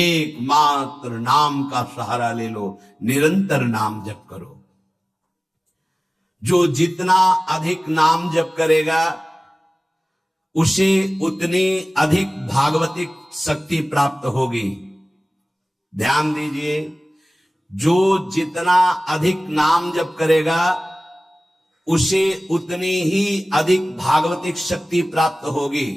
एकमात्र नाम का सहारा ले लो, निरंतर नाम जप करो। जो जितना अधिक नाम जप करेगा उसे उतनी अधिक भागवतिक शक्ति प्राप्त होगी। ध्यान दीजिए, जो जितना अधिक नाम जप करेगा उसे उतनी ही अधिक भागवतिक शक्ति प्राप्त होगी।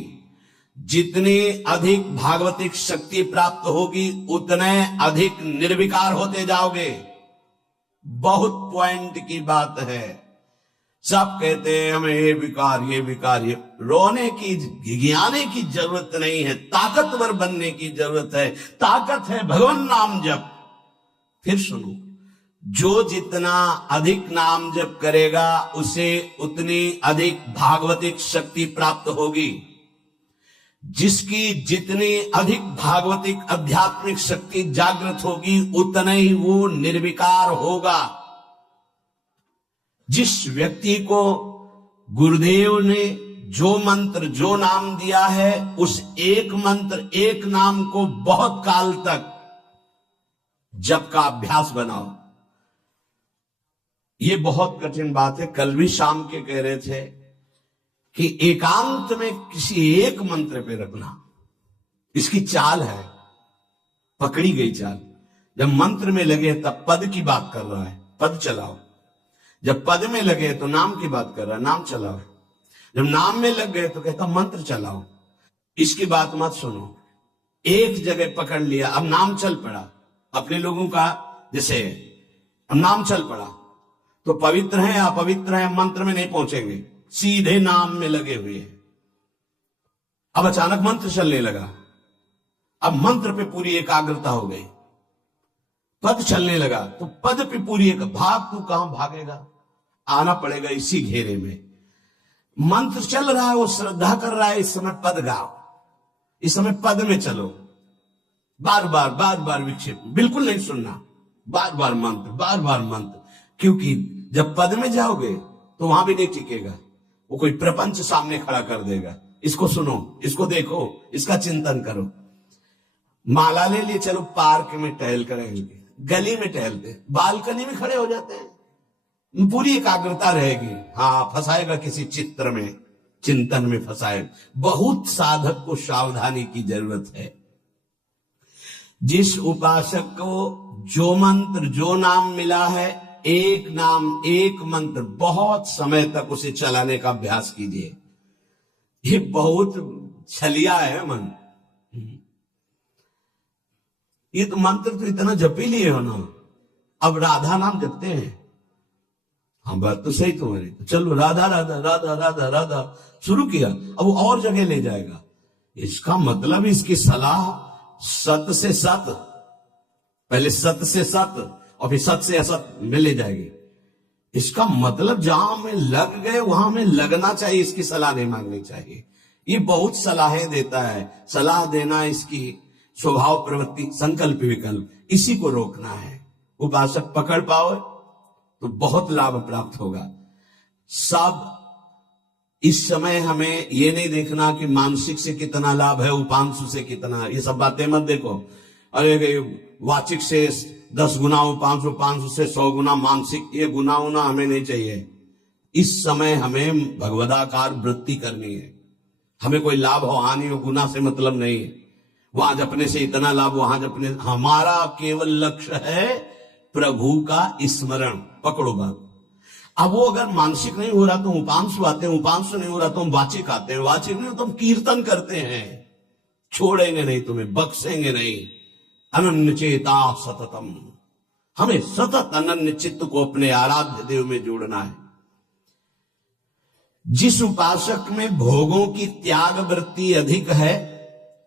जितनी अधिक भागवतिक शक्ति प्राप्त होगी उतने अधिक निर्विकार होते जाओगे। बहुत पॉइंट की बात है। सब कहते हैं हमें ये विकार ये विकार, ये रोने की गिगियाने की जरूरत नहीं है, ताकतवर बनने की जरूरत है। ताकत है भगवान नाम जप। फिर सुनो, जो जितना अधिक नाम जप करेगा उसे उतनी अधिक भागवतिक शक्ति प्राप्त होगी। जिसकी जितनी अधिक भागवतिक आध्यात्मिक शक्ति जागृत होगी उतना ही वो निर्विकार होगा। जिस व्यक्ति को गुरुदेव ने जो मंत्र जो नाम दिया है उस एक मंत्र एक नाम को बहुत काल तक जप का अभ्यास बनाओ। ये बहुत कठिन बात है। कल भी शाम के कह रहे थे कि एकांत में किसी एक मंत्र पे रखना, इसकी चाल है, पकड़ी गई चाल। जब मंत्र में लगे तब पद की बात कर रहा है, पद चलाओ। जब पद में लगे तो नाम की बात कर रहा है, नाम चलाओ। जब नाम में लग गए तो कहता मंत्र चलाओ। इसकी बात मत सुनो। एक जगह पकड़ लिया, अब नाम चल पड़ा। अपने लोगों का जैसे अब नाम चल पड़ा तो पवित्र है या अपवित्र है मंत्र में नहीं पहुंचेंगे, सीधे नाम में लगे हुए हैं। अब अचानक मंत्र चलने लगा, अब मंत्र पे पूरी एकाग्रता हो गई। पद चलने लगा तो पद पे पूरी एक भाग, तू कहां भागेगा, आना पड़ेगा इसी घेरे में। मंत्र चल रहा है, वो श्रद्धा कर रहा है, इस समय पद गाओ, इस समय पद में चलो। बार बार विक्षेप बिल्कुल नहीं सुनना, बार बार मंत्र। क्योंकि जब पद में जाओगे तो वहां भी नहीं टिकेगा, वो कोई प्रपंच सामने खड़ा कर देगा। इसको सुनो, इसको देखो, इसका चिंतन करो। माला ले लिए, चलो पार्क में टहल करेंगे, गली में टहलते, बालकनी में खड़े हो जाते हैं, पूरी एकाग्रता रहेगी। हाँ, फंसाएगा किसी चित्र में, चिंतन में फंसाए। बहुत साधक को सावधानी की जरूरत है। जिस उपासक को जो मंत्र जो नाम मिला है, एक नाम एक मंत्र बहुत समय तक उसे चलाने का अभ्यास कीजिए। ये बहुत छलिया है मन। ये तो मंत्र तो इतना जप ही लिए हो ना, अब राधा नाम जपते हैं। हाँ, बात तो सही तुम्हारी। तो चलो राधा राधा राधा राधा राधा शुरू किया, अब वो और जगह ले जाएगा। इसका मतलब इसकी सलाह सत से सत, पहले सत से सत और फिर सत से असत में ले जाएगी। इसका मतलब जहां में लग गए वहां में लगना चाहिए, इसकी सलाह नहीं मांगनी चाहिए। ये बहुत सलाहें देता है, सलाह देना इसकी स्वभाव प्रवृत्ति संकल्प विकल्प, इसी को रोकना है। उपासक पकड़ पाओ तो बहुत लाभ प्राप्त होगा। सब इस समय हमें ये नहीं देखना कि मानसिक से कितना लाभ है, उपांशु से कितना, ये सब बातें मत देखो। अरे वाचिक से 10 गुना उपांशु, उपांशु से 100 गुना मानसिक, ये गुना उना हमें नहीं चाहिए। इस समय हमें भगवदाकार वृत्ति करनी है। हमें कोई लाभ हो हानि हो गुना से मतलब नहीं है। वहां जपने से इतना लाभ, वहां जपने, हमारा केवल लक्ष्य है प्रभु का स्मरण। पकड़ो बात। अब वो अगर मानसिक नहीं हो रहा तो उपांशु आते हैं, उपांशु नहीं हो रहा तो हम वाचिक आते हैं, वाचिक नहीं हो तो हम कीर्तन करते हैं। छोड़ेंगे नहीं तुम्हें, बख्शेंगे नहीं। अनन्य चेता सततम, हमें सतत अनन्य चित्त को अपने आराध्य देव में जोड़ना है। जिस उपासक में भोगों की त्याग वृत्ति अधिक है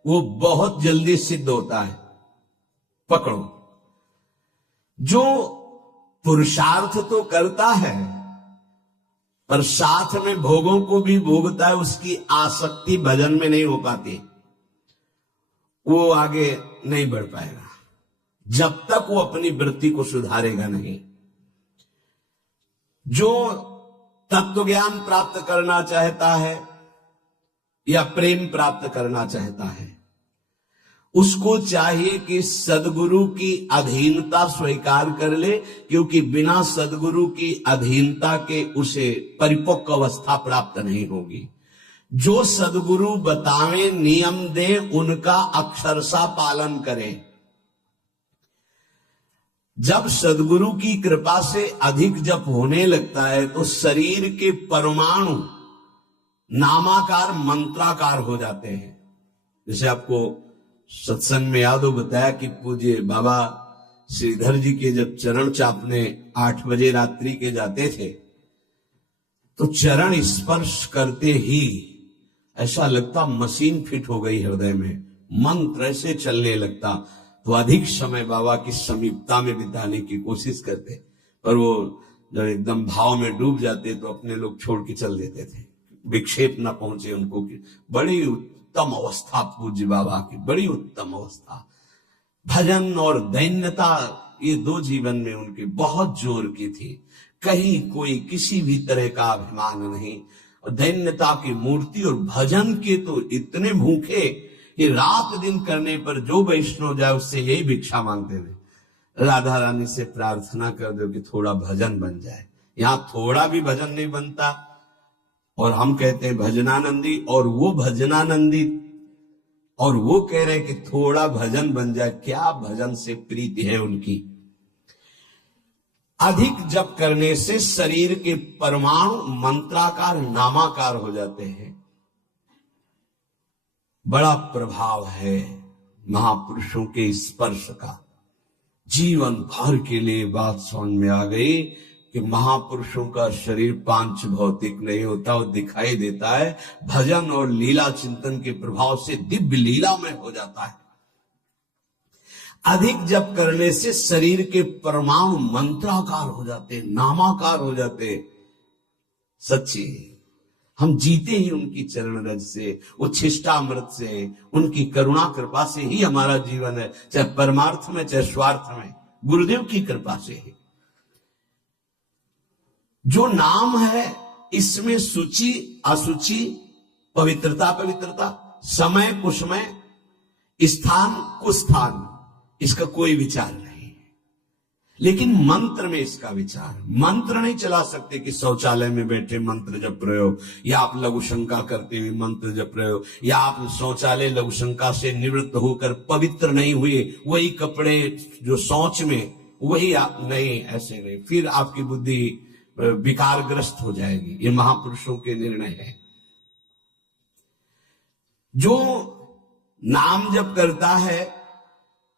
वो बहुत जल्दी सिद्ध होता है। पकड़ो, जो पुरुषार्थ तो करता है पर साथ में भोगों को भी भोगता है, उसकी आसक्ति भजन में नहीं हो पाती, वो आगे नहीं बढ़ पाएगा जब तक वो अपनी वृत्ति को सुधारेगा नहीं। जो तत्व ज्ञान प्राप्त करना चाहता है या प्रेम प्राप्त करना चाहता है, उसको चाहिए कि सदगुरु की अधीनता स्वीकार कर ले, क्योंकि बिना सदगुरु की अधीनता के उसे परिपक्व अवस्था प्राप्त नहीं होगी। जो सदगुरु बतावे, नियम दे, उनका अक्षरशः पालन करे। जब सदगुरु की कृपा से अधिक जप होने लगता है तो शरीर के परमाणु नामाकार मंत्राकार हो जाते हैं। जैसे आपको सत्संग में याद हो बताया कि पूज्य बाबा श्रीधर जी के जब चरण चापने 8 बजे रात्रि के जाते थे तो चरण स्पर्श करते ही ऐसा लगता मशीन फिट हो गई हृदय में, मंत्र ऐसे चलने लगता। तो अधिक समय बाबा की समीपता में बिताने की कोशिश करते, पर वो जब एकदम भाव में डूब जाते तो अपने लोग छोड़ के चल देते थे, विक्षेप न पहुंचे उनको। बड़ी उत्तम अवस्था पूज्य बाबा की, बड़ी उत्तम अवस्था। भजन और दैन्यता ये 2 जीवन में उनके बहुत जोर की थी। कहीं कोई किसी भी तरह का अभिमान नहीं, और दैन्यता की मूर्ति। और भजन के तो इतने भूखे कि रात दिन करने पर जो वैष्णव जाए उससे यही भिक्षा मांगते थे, राधा रानी से प्रार्थना कर दो कि थोड़ा भजन बन जाए। यहां थोड़ा भी भजन नहीं बनता, और हम कहते हैं भजनानंदी, और वो भजनानंदी और वो कह रहे हैं कि थोड़ा भजन बन जाए। क्या भजन से प्रीति है उनकी। अधिक जप करने से शरीर के परमाणु मंत्राकार नामाकार हो जाते हैं। बड़ा प्रभाव है महापुरुषों के स्पर्श का। जीवन भर के लिए बात समझ में आ गई कि महापुरुषों का शरीर पांच भौतिक नहीं होता, वो दिखाई देता है। भजन और लीला चिंतन के प्रभाव से दिव्य लीला में हो जाता है। अधिक जप करने से शरीर के परमाणु मंत्राकार हो जाते, नामाकार हो जाते। सच्ची हम जीते ही उनकी चरण रज से, उच्छिष्टामृत से, उनकी करुणा कृपा से ही हमारा जीवन है, चाहे परमार्थ में चाहे स्वार्थ में, गुरुदेव की कृपा से ही। जो नाम है इसमें सूची असुचि, पवित्रता पवित्रता, समय कुसमय, स्थान कुस्थान, इसका कोई विचार नहीं है। लेकिन मंत्र में इसका विचार। मंत्र नहीं चला सकते कि शौचालय में बैठे मंत्र जप रहे हो, या आप लघु शंका करते हुए मंत्र जप रहे हो, या आप शौचालय लघु शंका से निवृत्त होकर पवित्र नहीं हुए, वही कपड़े जो शौच में वही आप नहीं, ऐसे नहीं, फिर आपकी बुद्धि विकारग्रस्त हो जाएगी। ये महापुरुषों के निर्णय है। जो नाम जप करता है,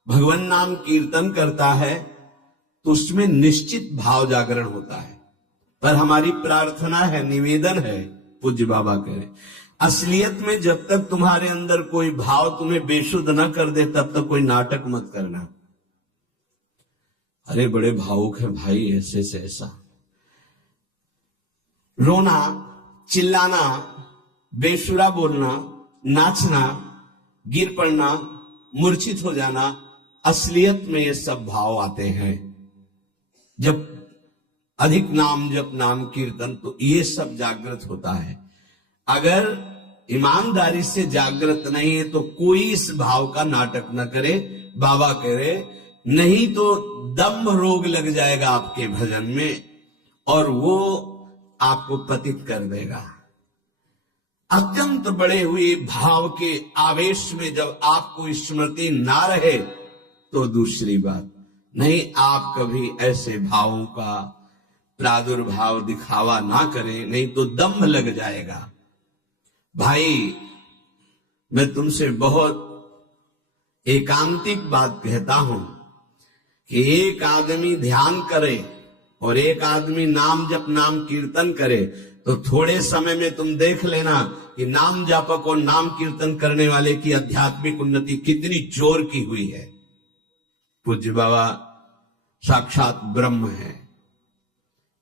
भगवान नाम कीर्तन करता है, तो उसमें निश्चित भाव जागरण होता है। पर हमारी प्रार्थना है, निवेदन है, पूज्य बाबा कह रहे, असलियत में जब तक तुम्हारे अंदर कोई भाव तुम्हें बेशुद्ध न कर दे तब तक कोई नाटक मत करना। अरे बड़े भावुक है भाई, ऐसे से ऐसा रोना, चिल्लाना, बेसुरा बोलना, नाचना, गिर पड़ना, मूर्छित हो जाना, असलियत में ये सब भाव आते हैं। जब अधिक नाम जप, नाम कीर्तन, तो ये सब जागृत होता है। अगर ईमानदारी से जागृत नहीं है तो कोई इस भाव का नाटक न करे। बाबा कह रहे, नहीं तो दम्भ रोग लग जाएगा आपके भजन में और वो आपको पतित कर देगा। अत्यंत बड़े हुए भाव के आवेश में जब आपको स्मृति ना रहे तो दूसरी बात नहीं। आप कभी ऐसे भावों का प्रादुर्भाव दिखावा ना करें, नहीं तो दम्भ लग जाएगा। भाई मैं तुमसे बहुत एकांतिक बात कहता हूं कि एक आदमी ध्यान करे और एक आदमी नाम जप, नाम कीर्तन करे, तो थोड़े समय में तुम देख लेना कि नाम जापक और नाम कीर्तन करने वाले की आध्यात्मिक उन्नति कितनी जोर की हुई है। पूज्य बाबा साक्षात ब्रह्म है।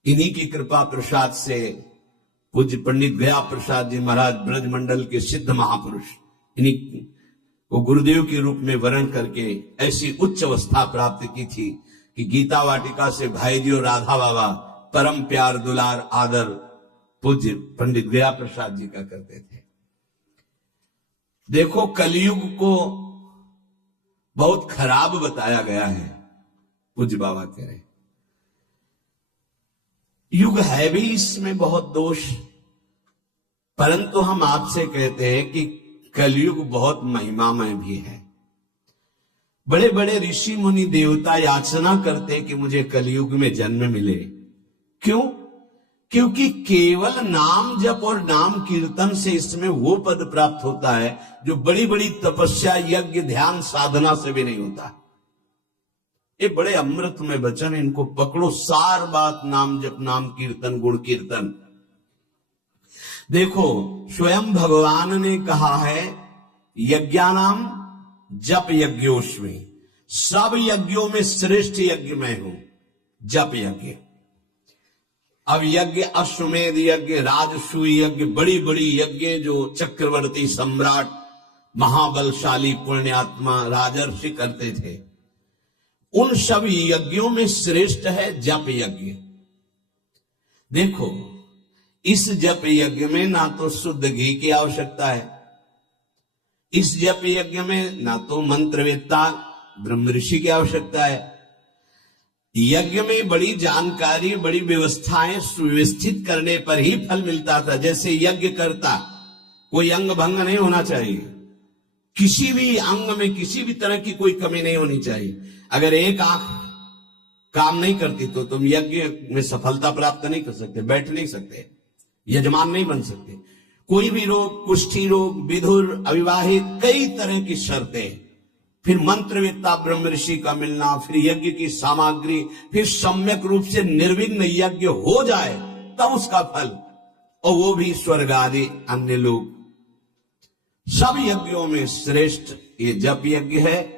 इन्हीं की कृपा प्रसाद से पूज्य पंडित गया प्रसाद जी महाराज ब्रजमंडल के सिद्ध महापुरुष, इन्हीं को गुरुदेव के रूप में वर्ण करके ऐसी उच्च अवस्था प्राप्त की थी कि गीता वाटिका से भाई जी और राधा बाबा परम प्यार, दुलार, आदर पूज्य पंडित गया प्रसाद जी का करते थे। देखो कलयुग को बहुत खराब बताया गया है। पूज्य बाबा कह रहे युग है भी इसमें बहुत दोष, परंतु हम आपसे कहते हैं कि कलयुग बहुत महिमामय भी है। बड़े बड़े ऋषि मुनि देवता याचना करते कि मुझे कलयुग में जन्म मिले। क्यों? क्योंकि केवल नाम जप और नाम कीर्तन से इसमें वो पद प्राप्त होता है जो बड़ी बड़ी तपस्या, यज्ञ, ध्यान, साधना से भी नहीं होता। ये बड़े अमृत में वचन, इनको पकड़ो, सार बात नाम जप, नाम कीर्तन, गुण कीर्तन। देखो स्वयं भगवान ने कहा है यज्ञानाम जप यज्ञोस्मि, सब यज्ञों में श्रेष्ठ यज्ञ मैं हूं, जप यज्ञ। अब यज्ञ, अश्वमेध यज्ञ, राजसूय यज्ञ, बड़ी बड़ी यज्ञ जो चक्रवर्ती सम्राट, महाबलशाली, पुण्यात्मा, राजर्षि करते थे, उन सब यज्ञों में श्रेष्ठ है जप यज्ञ। देखो इस जप यज्ञ में ना तो शुद्ध घी की आवश्यकता है, इस जप यज्ञ में ना तो मंत्रवेत्ता ब्रह्म ऋषि की आवश्यकता है। यज्ञ में बड़ी जानकारी, बड़ी व्यवस्थाएं सुव्यवस्थित करने पर ही फल मिलता था। जैसे यज्ञ करता, कोई अंग भंग नहीं होना चाहिए, किसी भी अंग में किसी भी तरह की कोई कमी नहीं होनी चाहिए। अगर एक आंख काम नहीं करती तो तुम यज्ञ में सफलता प्राप्त नहीं कर सकते, बैठ नहीं सकते, यजमान नहीं बन सकते। कोई भी रोग, कुष्ठी रोग, विधुर, अविवाहित, कई तरह की शर्तें, फिर मंत्रवेत्ता ब्रह्म ऋषि का मिलना, फिर यज्ञ की सामग्री, फिर सम्यक रूप से निर्विघ्न यज्ञ हो जाए तब उसका फल, और वो भी स्वर्ग आदि अन्य लोग। सब यज्ञों में श्रेष्ठ ये जप यज्ञ है।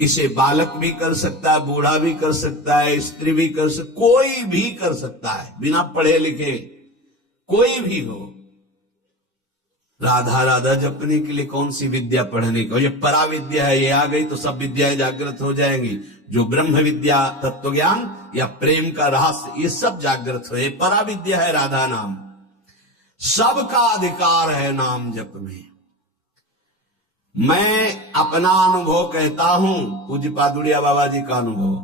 इसे बालक भी कर सकता है, बूढ़ा भी कर सकता है, स्त्री भी कर सकता, कोई भी कर सकता है, बिना पढ़े लिखे कोई भी हो। राधा राधा जपने के लिए कौन सी विद्या पढ़ने की? ये परा विद्या है, ये आ गई तो सब विद्याएं जागृत हो जाएंगी। जो ब्रह्म विद्या, तत्व ज्ञान या प्रेम का रहस्य, ये सब जागृत हो। ये परा विद्या है राधा नाम। सबका अधिकार है नाम जप में। मैं अपना अनुभव कहता हूं, पूज्य पादुड़िया बाबा जी का अनुभव,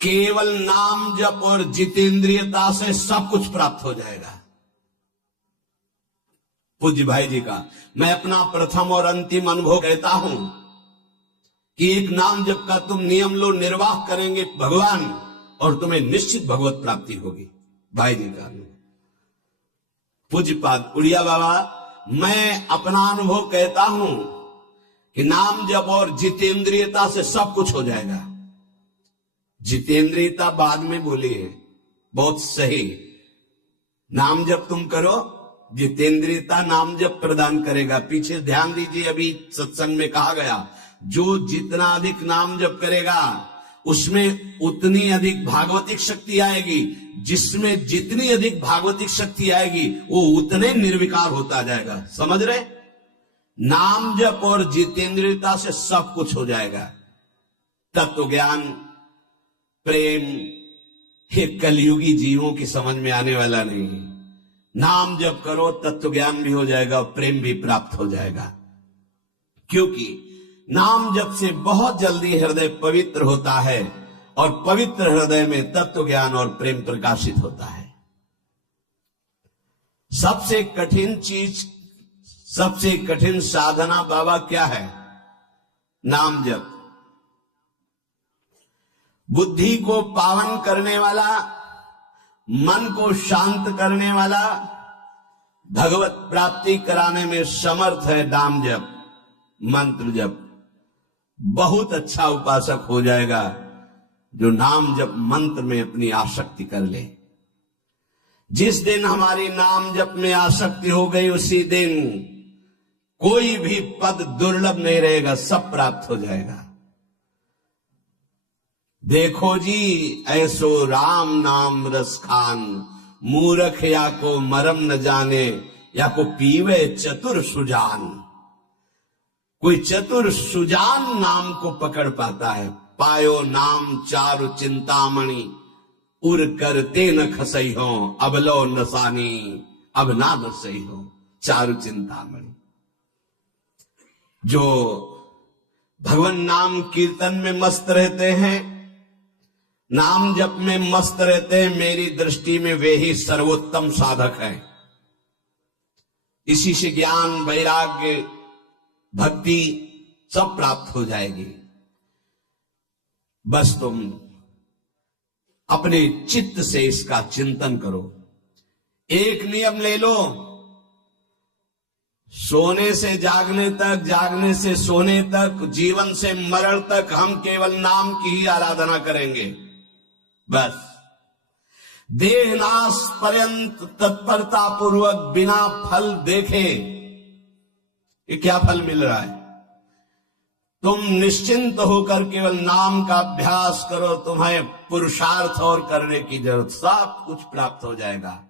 केवल नाम जप और जितेंद्रियता से सब कुछ प्राप्त हो जाएगा। पूज्य भाई जी का मैं अपना प्रथम और अंतिम अनुभव कहता हूं कि एक नाम जप का तुम नियम लो, निर्वाह करेंगे भगवान, और तुम्हें निश्चित भगवत प्राप्ति होगी। भाई जी का अनुभव। पूज्य पाद उड़िया बाबा, मैं अपना अनुभव कहता हूं कि नाम जप और जितेंद्रियता से सब कुछ हो जाएगा। जितेंद्रियता बाद में बोली है, बहुत सही। नाम जप तुम करो, जितेंद्रियता नाम जप प्रदान करेगा। पीछे ध्यान दीजिए, अभी सत्संग में कहा गया, जो जितना अधिक नाम जप करेगा उसमें उतनी अधिक भागवतिक शक्ति आएगी, जिसमें जितनी अधिक भागवतिक शक्ति आएगी वो उतने निर्विकार होता जाएगा। समझ रहे? नाम जप और जितेंद्रियता से सब कुछ हो जाएगा। तत्व ज्ञान, प्रेम, ये कलयुगी जीवों की समझ में आने वाला नहीं है। नाम जप करो, तत्व ज्ञान भी हो जाएगा और प्रेम भी प्राप्त हो जाएगा। क्योंकि नाम जप से बहुत जल्दी हृदय पवित्र होता है, और पवित्र हृदय में तत्व ज्ञान और प्रेम प्रकाशित होता है। सबसे कठिन चीज, सबसे कठिन साधना बाबा क्या है? नाम जप। बुद्धि को पावन करने वाला, मन को शांत करने वाला, भगवत प्राप्ति कराने में समर्थ है नाम जप, मंत्र जप। बहुत अच्छा उपासक हो जाएगा जो नाम जप मंत्र में अपनी आसक्ति कर ले। जिस दिन हमारी नाम जप में आसक्ति हो गई, उसी दिन कोई भी पद दुर्लभ नहीं रहेगा, सब प्राप्त हो जाएगा। देखो जी, ऐसो राम नाम रस खान, मूर्ख या को मरम न जाने, या को पीवे चतुर सुजान। कोई चतुर सुजान नाम को पकड़ पाता है। पायो नाम चारु चिंतामणि, उर करते न खसई हो, अब लो नसानी, अब ना नसई हो। चारु चिंतामणि, जो भगवान नाम कीर्तन में मस्त रहते हैं, नाम जप में मस्त रहते हैं। मेरी दृष्टि में वे ही सर्वोत्तम साधक हैं। इसी से ज्ञान, वैराग्य, भक्ति सब प्राप्त हो जाएगी। बस तुम अपने चित्त से इसका चिंतन करो। एक नियम ले लो, सोने से जागने तक, जागने से सोने तक, जीवन से मरण तक हम केवल नाम की ही आराधना करेंगे। बस देहनाश पर्यंत तत्परता पूर्वक बिना फल देखे, ये क्या फल मिल रहा है? तुम निश्चिंत होकर केवल नाम का अभ्यास करो। तुम्हें पुरुषार्थ और करने की जरूरत, सब कुछ प्राप्त हो जाएगा।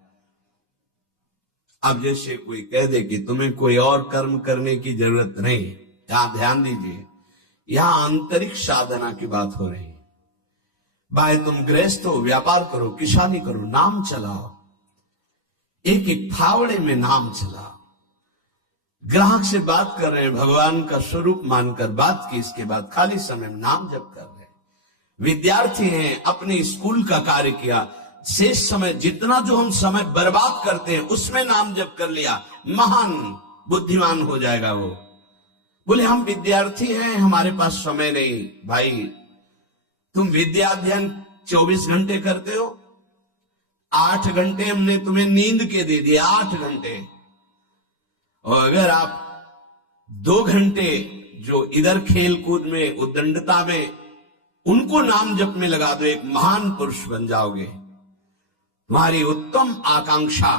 अब जैसे कोई कह दे कि तुम्हें कोई और कर्म करने की जरूरत नहीं, यहां ध्यान दीजिए, यहां आंतरिक साधना की बात हो रही है। भाई तुम गृहस्थ हो, व्यापार करो, किसानी करो, नाम चलाओ। एक एक फावड़े में नाम चलाओ। ग्राहक से बात कर रहे हैं, भगवान का स्वरूप मानकर बात की, इसके बाद खाली समय में नाम जप कर रहे हैं। विद्यार्थी हैं, अपने स्कूल का कार्य किया, शेष समय जितना जो हम समय बर्बाद करते हैं उसमें नाम जप कर लिया, महान बुद्धिमान हो जाएगा वो। बोले हम विद्यार्थी हैं, हमारे पास समय नहीं। भाई तुम विद्या अध्ययन 24 घंटे करते हो, 8 घंटे हमने तुम्हें नींद के दे दिए, 8 घंटे। और अगर आप 2 घंटे जो इधर खेल कूद में, उद्दंडता में, उनको नाम जप में लगा दो, एक महान पुरुष बन जाओगे। तुम्हारी उत्तम आकांक्षा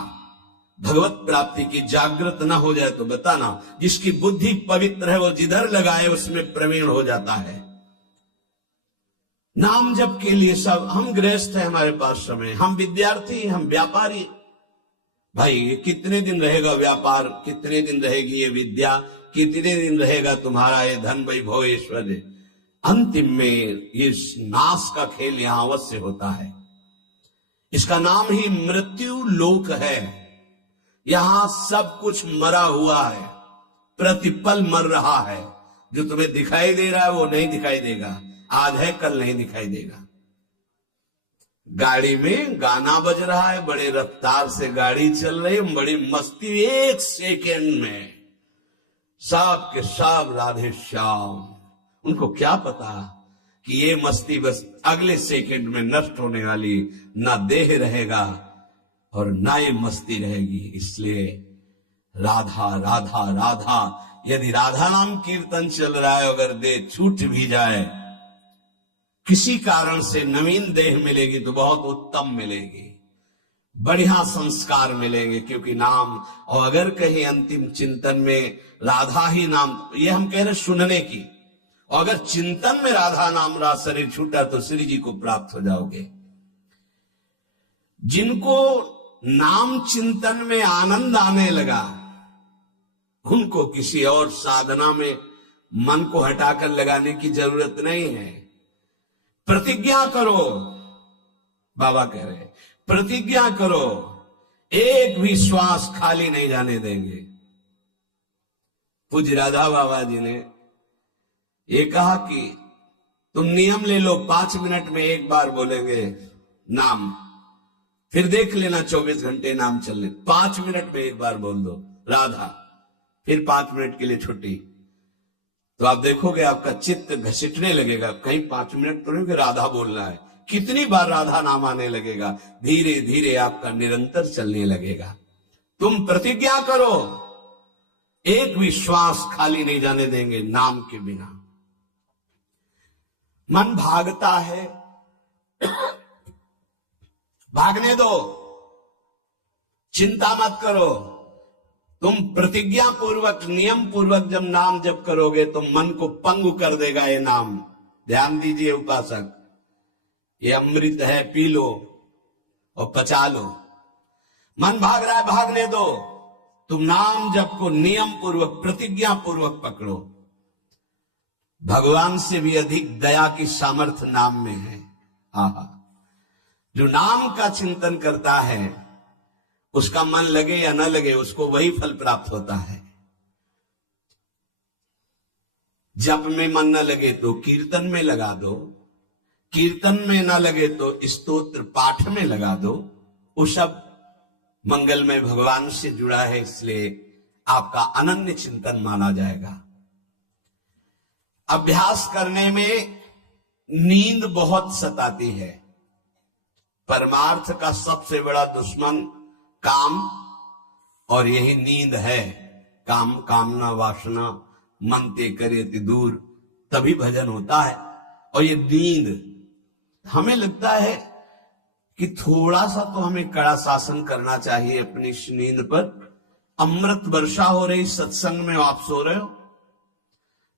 भगवत प्राप्ति की जागृत न हो जाए तो बताना। जिसकी बुद्धि पवित्र है वो जिधर लगाए उसमें प्रवीण हो जाता है। नाम जप के लिए सब, हम गृहस्थ हैं, हमारे पास समय, हम विद्यार्थी, हम व्यापारी। भाई ये कितने दिन रहेगा व्यापार, कितने दिन रहेगी ये विद्या, कितने दिन रहेगा तुम्हारा ये धन वैभव ऐश्वर्य? अंतिम में ये नाश का खेल यहां अवश्य होता है। इसका नाम ही मृत्यु लोक है। यहां सब कुछ मरा हुआ है, प्रतिपल मर रहा है। जो तुम्हें दिखाई दे रहा है वो नहीं दिखाई देगा, आज है कल नहीं दिखाई देगा। गाड़ी में गाना बज रहा है, बड़े रफ्तार से गाड़ी चल रही है, बड़ी मस्ती, 1 सेकेंड में सब के सब राधे श्याम। उनको क्या पता कि ये मस्ती बस अगले सेकंड में नष्ट होने वाली, ना देह रहेगा और ना ये मस्ती रहेगी। इसलिए राधा राधा राधा, यदि राधा नाम कीर्तन चल रहा है, अगर देह छूट भी जाए, किसी कारण से नवीन देह मिलेगी तो बहुत उत्तम मिलेगी, बढ़िया संस्कार मिलेंगे, क्योंकि नाम। और अगर कहीं अंतिम चिंतन में राधा ही नाम, ये हम कह रहे सुनने की, और अगर चिंतन में राधा नाम रहा, शरीर छूटा तो श्री जी को प्राप्त हो जाओगे। जिनको नाम चिंतन में आनंद आने लगा, उनको किसी और साधना में मन को हटाकर लगाने की जरूरत नहीं है। प्रतिज्ञा करो, बाबा कह रहे, प्रतिज्ञा करो, एक भी श्वास खाली नहीं जाने देंगे। पूज्य राधा बाबा जी ने ये कहा कि तुम नियम ले लो, 5 मिनट में एक बार बोलेंगे नाम, फिर देख लेना 24 घंटे नाम चलने। 5 मिनट में एक बार बोल दो राधा, फिर 5 मिनट के लिए छुट्टी, तो आप देखोगे आपका चित्त घसीटने लगेगा। कहीं 5 मिनट तो नहीं, राधा बोलना है, कितनी बार राधा नाम आने लगेगा। धीरे धीरे आपका निरंतर चलने लगेगा। तुम प्रतिज्ञा करो, एक भी श्वास खाली नहीं जाने देंगे नाम के बिना। मन भागता है, भागने दो, चिंता मत करो। तुम प्रतिज्ञा पूर्वक, नियम पूर्वक जब नाम जप करोगे तो मन को पंगु कर देगा ये नाम। ध्यान दीजिए उपासक, ये अमृत है, पी लो और पचा लो। मन भाग रहा है, भागने दो। तुम नाम जप को नियम पूर्वक, प्रतिज्ञा पूर्वक पकड़ो। भगवान से भी अधिक दया की सामर्थ्य नाम में है। आहा, जो नाम का चिंतन करता है उसका मन लगे या न लगे, उसको वही फल प्राप्त होता है। जप में मन न लगे तो कीर्तन में लगा दो, कीर्तन में न लगे तो स्तोत्र पाठ में लगा दो। वो सब मंगलमय भगवान से जुड़ा है, इसलिए आपका अनन्य चिंतन माना जाएगा। अभ्यास करने में नींद बहुत सताती है। परमार्थ का सबसे बड़ा दुश्मन काम और यही नींद है। काम कामना वासना मन ते करे ते दूर, तभी भजन होता है। और ये नींद, हमें लगता है कि थोड़ा सा तो हमें कड़ा शासन करना चाहिए अपनी इस नींद पर। अमृत वर्षा हो रही सत्संग में, आप सो रहे हो,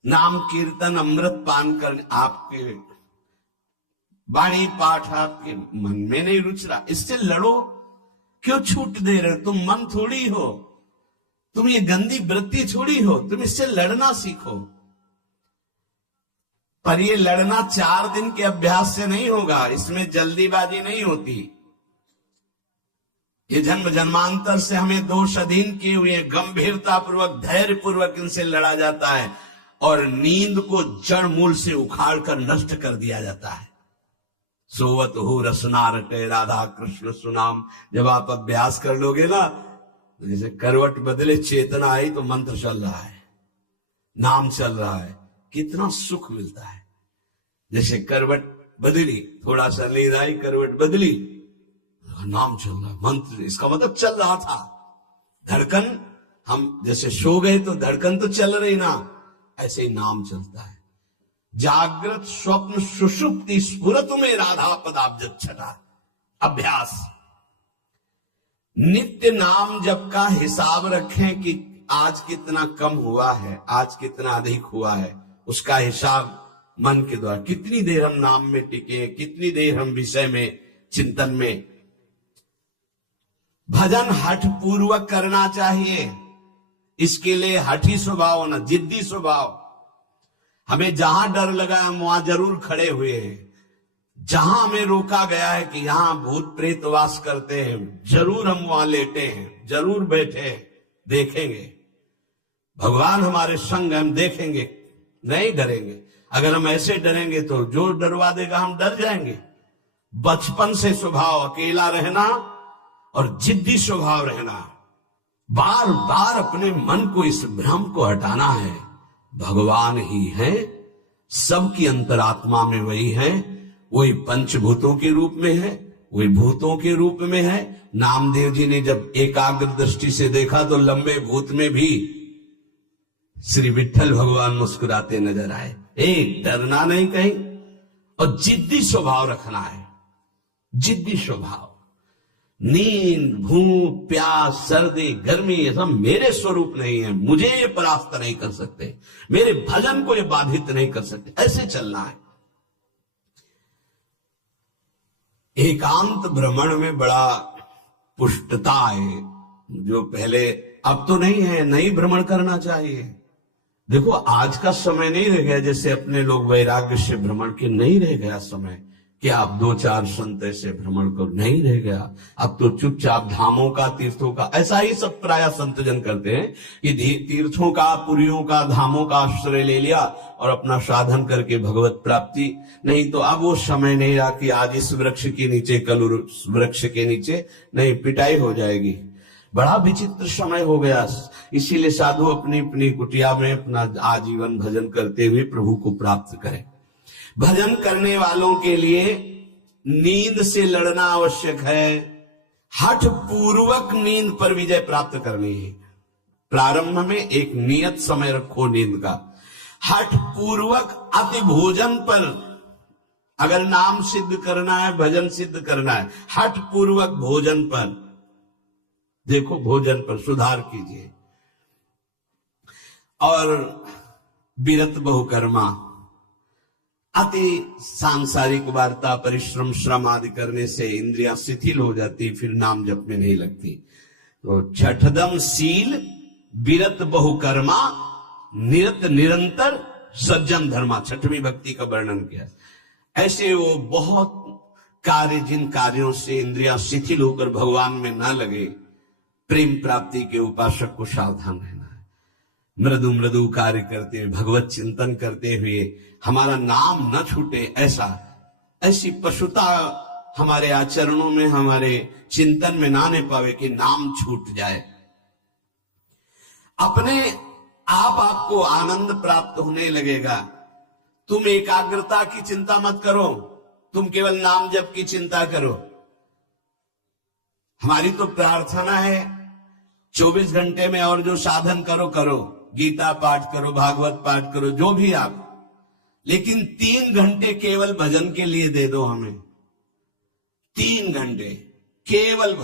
नाम कीर्तन अमृत पान कर, आपके वाणी पाठ आपके मन में नहीं रुच रहा, इससे लड़ो। क्यों छूट दे रहे हो? तुम मन थोड़ी हो, तुम ये गंदी वृत्ति थोड़ी हो, तुम इससे लड़ना सीखो। पर ये लड़ना 4 दिन के अभ्यास से नहीं होगा, इसमें जल्दीबाजी नहीं होती। ये जन्म जन्मांतर से हमें दोष अधीन किए हुए गंभीरता पूर्वक धैर्य पूर्वक इनसे लड़ा जाता है और नींद को जड़ मूल से उखाड़ कर नष्ट कर दिया जाता है। सोवत हो रसना रटे राधा कृष्ण सुनाम। जब आप अभ्यास कर लोगे ना, जैसे करवट बदले चेतना आई तो मंत्र चल रहा है, नाम चल रहा है, कितना सुख मिलता है। जैसे करवट बदली, थोड़ा सा नींद आई, करवट बदली, नाम चल रहा है, मंत्र, इसका मतलब चल रहा था। धड़कन, हम जैसे सो गए तो धड़कन तो चल रही ना, ऐसे ही नाम चलता है। जागृत स्वप्न सुषुप्ति स्फुरतु में राधा पदाब्ज छटा। अभ्यास, नित्य नाम जप का हिसाब रखें कि आज कितना कम हुआ है, आज कितना अधिक हुआ है, उसका हिसाब मन के द्वारा। कितनी देर हम नाम में टिके, कितनी देर हम विषय में चिंतन में। भजन हठ पूर्वक करना चाहिए, इसके लिए हठी स्वभाव होना, जिद्दी स्वभाव। हमें जहां डर लगा हम वहां जरूर खड़े हुए हैं। जहां हमें रोका गया है कि यहां भूत प्रेत वास करते हैं, जरूर हम वहां लेटे हैं, जरूर बैठे हैं, देखेंगे। भगवान हमारे संग, हम देखेंगे, नहीं डरेंगे। अगर हम ऐसे डरेंगे तो जो डरवा देगा हम डर जाएंगे। बचपन से स्वभाव अकेला रहना और जिद्दी स्वभाव रहना, बार बार अपने मन को इस भ्रम को हटाना है। भगवान ही है, सबकी अंतरात्मा में वही है, वही पंचभूतों के रूप में है, वही भूतों के रूप में है। नामदेव जी ने जब एकाग्र दृष्टि से देखा तो लंबे भूत में भी श्री विठ्ठल भगवान मुस्कुराते नजर आए। एक डरना नहीं कहीं, और जिद्दी स्वभाव रखना है, जिद्दी स्वभाव। नींद, भूख, प्यास, सर्दी, गर्मी, ये सब मेरे स्वरूप नहीं है, मुझे ये परास्त नहीं कर सकते, मेरे भजन को ये बाधित नहीं कर सकते, ऐसे चलना है। एकांत भ्रमण में बड़ा पुष्टता है, जो पहले, अब तो नहीं है, नहीं भ्रमण करना चाहिए। देखो आज का समय नहीं रह गया जैसे अपने लोग वैराग्य से भ्रमण के, नहीं रह गया समय कि आप 2-4 संत ऐसे भ्रमण करो, नहीं रह गया। अब तो चुपचाप धामों का, तीर्थों का, ऐसा ही सब प्राय संतजन करते हैं कि तीर्थों का, पुरियों का, धामों का आश्रय ले लिया और अपना साधन करके भगवत प्राप्ति। नहीं तो अब वो समय नहीं रहा कि आज इस वृक्ष के नीचे, कल उस वृक्ष के नीचे, नहीं, पिटाई हो जाएगी। बड़ा विचित्र समय हो गया। इसीलिए साधु अपनी अपनी कुटिया में अपना आजीवन भजन करते हुए प्रभु को प्राप्त करें। भजन करने वालों के लिए नींद से लड़ना आवश्यक है। हठ पूर्वक नींद पर विजय प्राप्त करनी है। प्रारंभ में एक नियत समय रखो नींद का। हठ पूर्वक अति भोजन पर, अगर नाम सिद्ध करना है, भजन सिद्ध करना है, हठ पूर्वक भोजन पर, देखो भोजन पर सुधार कीजिए। और विरत बहुकर्मा, अति सांसारिक वार्ता, परिश्रम, श्रम आदि करने से इंद्रियां शिथिल हो जाती, फिर नाम जप में नहीं लगती। तो छठदम शील, विरत बहुकर्मा, निरत निरंतर, सज्जन धर्मा, छठवीं भक्ति का वर्णन किया। ऐसे वो बहुत कार्य, जिन कार्यों से इंद्रियां शिथिल होकर भगवान में न लगे, प्रेम प्राप्ति के उपासक को सावधान रहना है। मृदु मृदु कार्य करते हुए, भगवत चिंतन करते हुए हमारा नाम न छूटे, ऐसी पशुता हमारे आचरणों में, हमारे चिंतन में ना आने पावे कि नाम छूट जाए। अपने आप आपको आनंद प्राप्त होने लगेगा। तुम एकाग्रता की चिंता मत करो, तुम केवल नाम जप की चिंता करो। हमारी तो प्रार्थना है 24 घंटे में और जो साधन करो, गीता पाठ करो, भागवत पाठ करो, जो भी आप, लेकिन 3 घंटे केवल भजन के लिए दे दो हमें। 3 घंटे केवल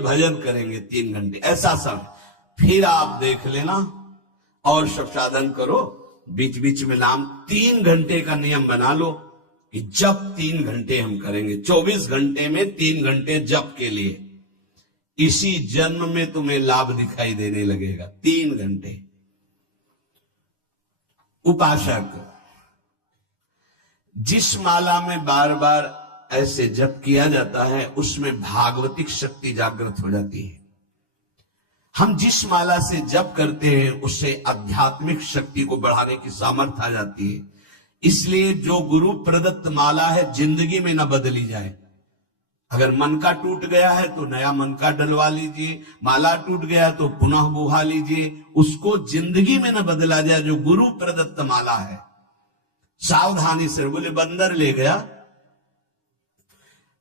भजन करेंगे 3 घंटे, ऐसा सब। फिर आप देख लेना और सब साधन करो, बीच बीच में नाम। 3 घंटे का नियम बना लो कि जप 3 घंटे हम करेंगे, 24 घंटे में 3 घंटे जप के लिए। इसी जन्म में तुम्हें लाभ दिखाई देने लगेगा। 3 घंटे। उपासक जिस माला में बार बार ऐसे जप किया जाता है उसमें भागवतिक शक्ति जागृत हो जाती है। हम जिस माला से जप करते हैं उससे आध्यात्मिक शक्ति को बढ़ाने की सामर्थ्य आ जाती है। इसलिए जो गुरु प्रदत्त माला है जिंदगी में न बदली जाए। अगर मन का टूट गया है तो नया मन का डलवा लीजिए, माला टूट गया तो पुनः बुहा लीजिए, उसको जिंदगी में न बदला जाए जो गुरु प्रदत्त माला है। सावधानी से। बोले बंदर ले गया,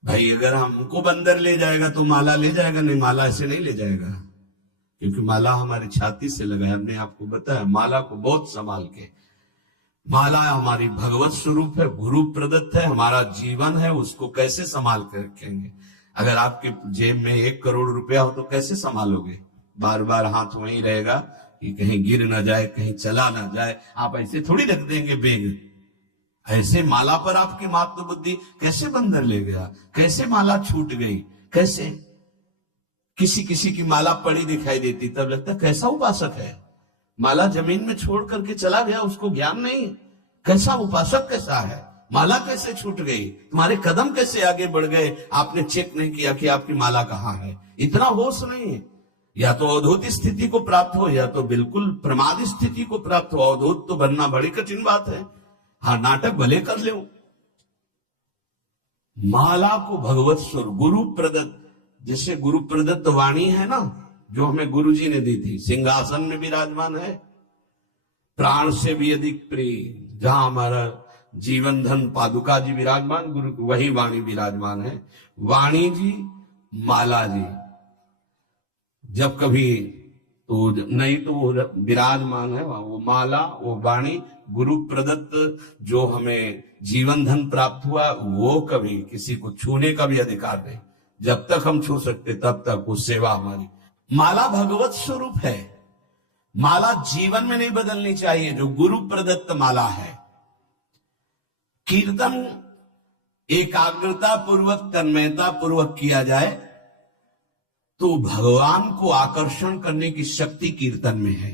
भाई अगर हमको बंदर ले जाएगा तो माला ले जाएगा? नहीं, माला ऐसे नहीं ले जाएगा, क्योंकि माला हमारी छाती से लगा है। हमने आपको बताया माला को बहुत संभाल के। माला हमारी भगवत स्वरूप है, गुरु प्रदत्त है, हमारा जीवन है, उसको कैसे संभाल कर रखेंगे? अगर आपके जेब में 1 करोड़ रुपया हो तो कैसे संभालोगे? बार बार हाथ वहीं रहेगा कि कहीं गिर ना जाए, कहीं चला ना जाए। आप ऐसे थोड़ी रख देंगे बैग। ऐसे माला पर आपकी मात्र बुद्धि कैसे बंदर ले गया? कैसे माला छूट गई? कैसे? किसी किसी की माला पड़ी दिखाई देती, तब लगता कैसा उपासक है। माला जमीन में छोड़ करके चला गया, उसको ज्ञान नहीं। कैसा उपासक कैसा है? माला कैसे छूट गई? तुम्हारे कदम कैसे आगे बढ़ गए? आपने चेक नहीं किया कि आपकी माला कहाँ है। इतना होश नहीं है। या तो अवधूत स्थिति को प्राप्त हो या तो बिल्कुल प्रमाद स्थिति को प्राप्त हो। अवधूत तो बनना बड़ी कठिन बात है। हाँ, नाटक भले कर ले। माला को भगवत स्वरूप गुरु प्रदत्त, जैसे गुरु प्रदत्त वाणी है ना, जो हमें गुरु जी ने दी थी, सिंहासन में विराजमान है, प्राण से भी अधिक प्रिय। जहां हमारा जीवन धन पादुका जी विराजमान, गुरु वही वाणी विराजमान है। वाणी जी, माला जी, जब कभी तो नहीं तो वो विराजमान है, वो माला, वो वाणी, गुरु प्रदत्त जो हमें जीवन धन प्राप्त हुआ, वो कभी किसी को छूने का भी अधिकार नहीं। जब तक हम छू सकते तब तक वो सेवा हमारी। माला भगवत स्वरूप है। माला जीवन में नहीं बदलनी चाहिए, जो गुरु प्रदत्त माला है। कीर्तन एकाग्रता पूर्वक, तन्मयता पूर्वक किया जाए तो भगवान को आकर्षण करने की शक्ति कीर्तन में है।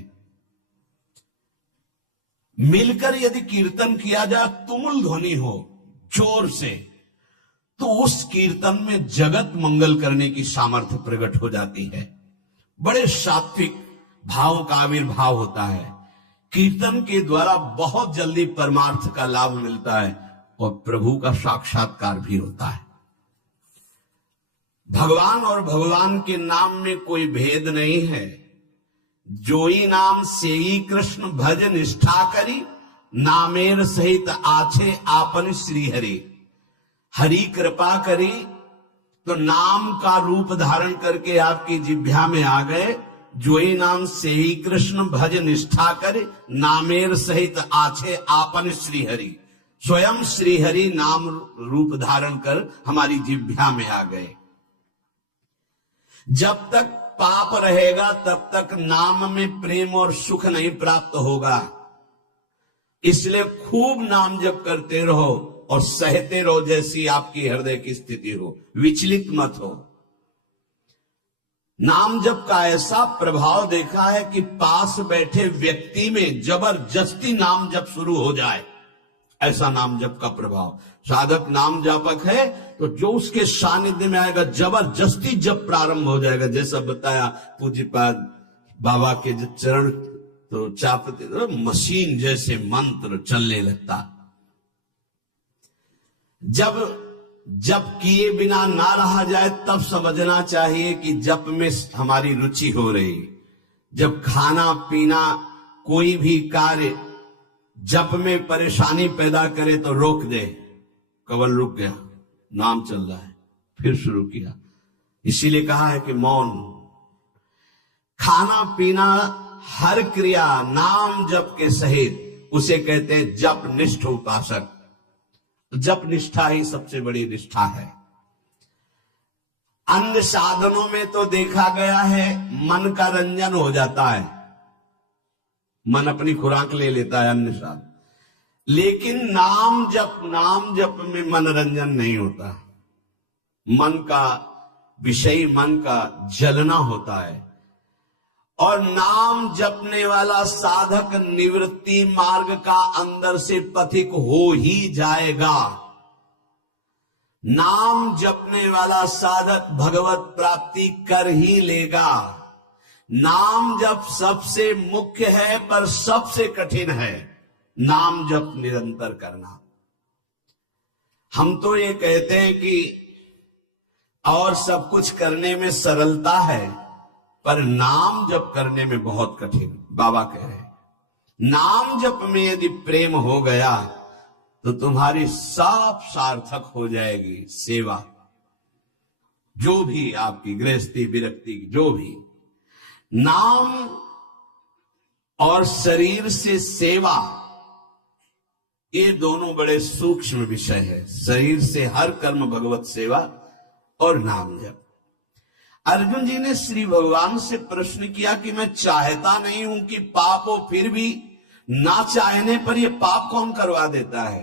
मिलकर यदि कीर्तन किया जाए, तुमुल ध्वनि हो जोर से, तो उस कीर्तन में जगत मंगल करने की सामर्थ्य प्रकट हो जाती है। बड़े सात्विक भाव का आविर्भाव होता है। कीर्तन के द्वारा बहुत जल्दी परमार्थ का लाभ मिलता है और प्रभु का साक्षात्कार भी होता है। भगवान और भगवान के नाम में कोई भेद नहीं है। जोई नाम सेई कृष्ण भज निष्ठा करी, नामेर सहित आछे आपन श्री हरि। हरि कृपा करी तो नाम का रूप धारण करके आपकी जिह्वा में आ गए। जोई नाम सेई कृष्ण भज निष्ठा करे, नामेर सहित आछे आपन श्री हरि। स्वयं श्री हरि नाम रूप धारण कर हमारी जिह्वा में आ गए। जब तक पाप रहेगा तब तक नाम में प्रेम और सुख नहीं प्राप्त होगा। इसलिए खूब नाम जप करते रहो और सहते रहो, जैसी आपकी हृदय की स्थिति हो, विचलित मत हो। नाम जप का ऐसा प्रभाव देखा है कि पास बैठे व्यक्ति में जबरदस्ती नाम जप शुरू हो जाए, ऐसा नाम जप का प्रभाव। साधक नाम जापक है तो जो उसके सानिध्य में आएगा जबरदस्ती जब प्रारंभ हो जाएगा। जैसा बताया पूज्यपाद बाबा के जो चरण तो चापते तो मशीन जैसे मंत्र चलने लगता। जब जप किए बिना ना रहा जाए तब समझना चाहिए कि जप में हमारी रुचि हो रही। जब खाना पीना कोई भी कार्य जप में परेशानी पैदा करे तो रोक दे। कवल रुक गया, नाम चल रहा है, फिर शुरू किया। इसीलिए कहा है कि मौन। खाना पीना हर क्रिया नाम जप के सहित उसे कहते हैं जप निष्ठ उपासक। जप निष्ठा ही सबसे बड़ी निष्ठा है। अन्य साधनों में तो देखा गया है मन का रंजन हो जाता है, मन अपनी खुराक ले लेता है अन्य साधन, लेकिन नाम जप में मनोरंजन नहीं होता। मन का विषय, मन का जलना होता है। और नाम जपने वाला साधक निवृत्ति मार्ग का अंदर से पथिक हो ही जाएगा। नाम जपने वाला साधक भगवत प्राप्ति कर ही लेगा। नाम जप सबसे मुख्य है पर सबसे कठिन है नाम जप निरंतर करना। हम तो ये कहते हैं कि और सब कुछ करने में सरलता है, पर नाम जप करने में बहुत कठिन। बाबा कह रहे हैं नाम जप में यदि प्रेम हो गया तो तुम्हारी सब सार्थक हो जाएगी सेवा। जो भी आपकी गृहस्थी विरक्ति, जो भी नाम और शरीर से सेवा, ये दोनों बड़े सूक्ष्म विषय है। शरीर से हर कर्म भगवत सेवा और नाम जप। अर्जुन जी ने श्री भगवान से प्रश्न किया कि मैं चाहता नहीं हूं कि पाप हो, फिर भी ना चाहने पर ये पाप कौन करवा देता है।